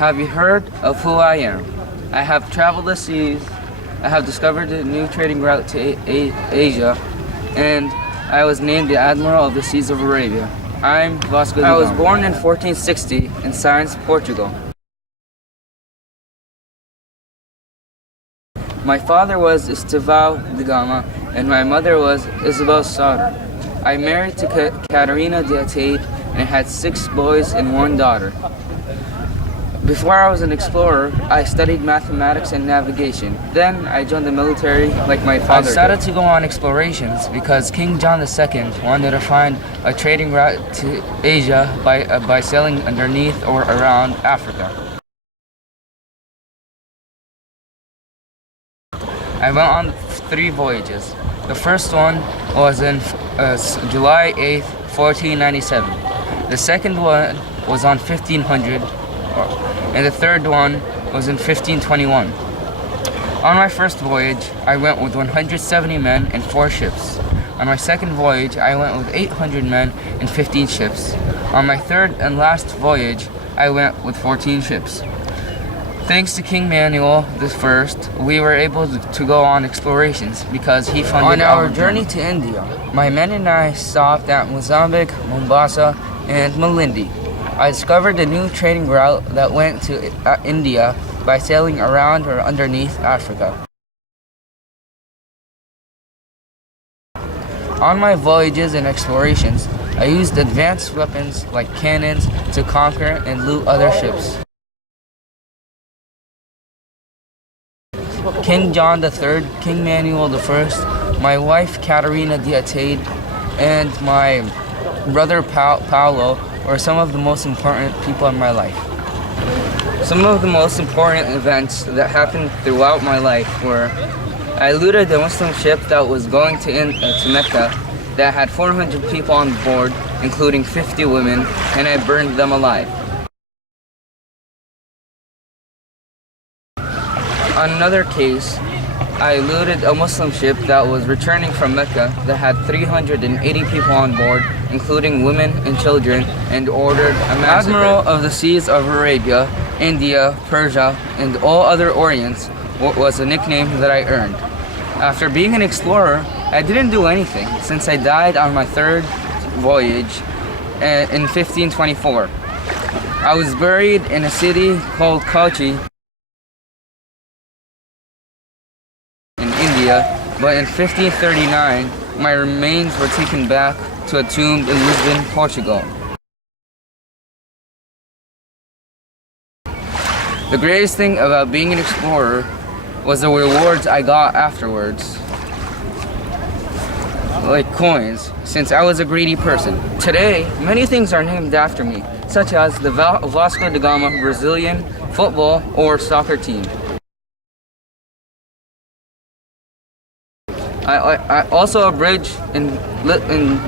Have you heard of who I am? I have traveled the seas, I have discovered a new trading route to Asia, and I was named the Admiral of the Seas of Arabia. I'm Vasco da Gama. I was born in 1460 in Sines, Portugal. My father was Estevão da Gama and my mother was Isabel Sauter. I married to Catarina de Atade and had 6 boys and 1 daughter. Before I was an explorer, I studied mathematics and navigation. Then I joined the military like my father. I decided to go on explorations because King John II wanted to find a trading route to Asia by sailing underneath or around Africa. I went on 3 voyages. The first one was in July 8th, 1497. The second one was on 1500. And the third one was in 1521. On my first voyage, I went with 170 men and 4 ships. On my second voyage, I went with 800 men and 15 ships. On my third and last voyage, I went with 14 ships. Thanks to King Manuel I, we were able to go on explorations because he funded our journey to India. My men and I stopped at Mozambique, Mombasa, and Malindi. I discovered a new trading route that went to India by sailing around or underneath Africa. On my voyages and explorations, I used advanced weapons like cannons to conquer and loot other ships. King John III, King Manuel I, my wife Catarina de Atade, and my brother Paolo were some of the most important people in my life. Some of the most important events that happened throughout my life were I looted a Muslim ship that was going to Mecca that had 400 people on board, including 50 women, and I burned them alive. On another case, I looted a Muslim ship that was returning from Mecca that had 380 people on board, including women and children, and ordered a massacre. Admiral of the Seas of Arabia, India, Persia, and all other Orients was a nickname that I earned. After being an explorer, I didn't do anything since I died on my 3rd voyage in 1524. I was buried in a city called Kochi, but in 1539, my remains were taken back to a tomb in Lisbon, Portugal. The greatest thing about being an explorer was the rewards I got afterwards, like coins, since I was a greedy person. Today, many things are named after me, such as the Vasco da Gama Brazilian football or soccer team. I also a bridge in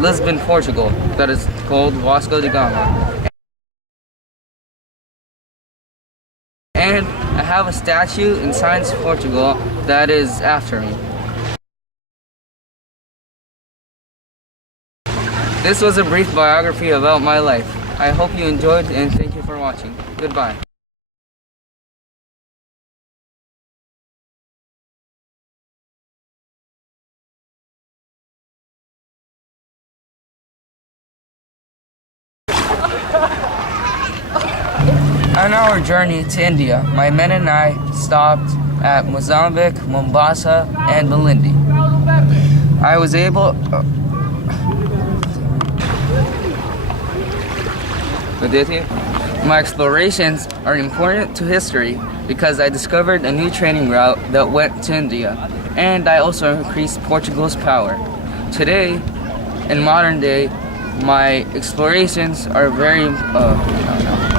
Lisbon, Portugal, that is called Vasco da Gama. And I have a statue in Sines, Portugal, that is after me. This was a brief biography about my life. I hope you enjoyed and thank you for watching. Goodbye. On our journey to India, my men and I stopped at Mozambique, Mombasa, and Malindi. I was able... My explorations are important to history because I discovered a new trading route that went to India, and I also increased Portugal's power. Today, in modern day, my explorations are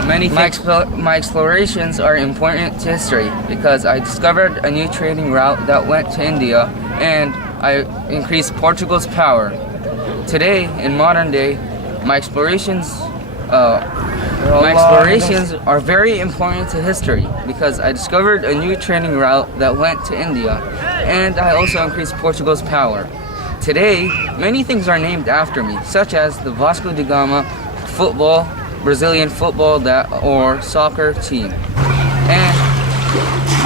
my explorations are important to history because I discovered a new trading route that went to India and I increased Portugal's power. Today, in modern day, my explorations are very important to history because I discovered a new trading route that went to India and I also increased Portugal's power. Today, many things are named after me, such as the Vasco da Gama football Brazilian football or soccer team. And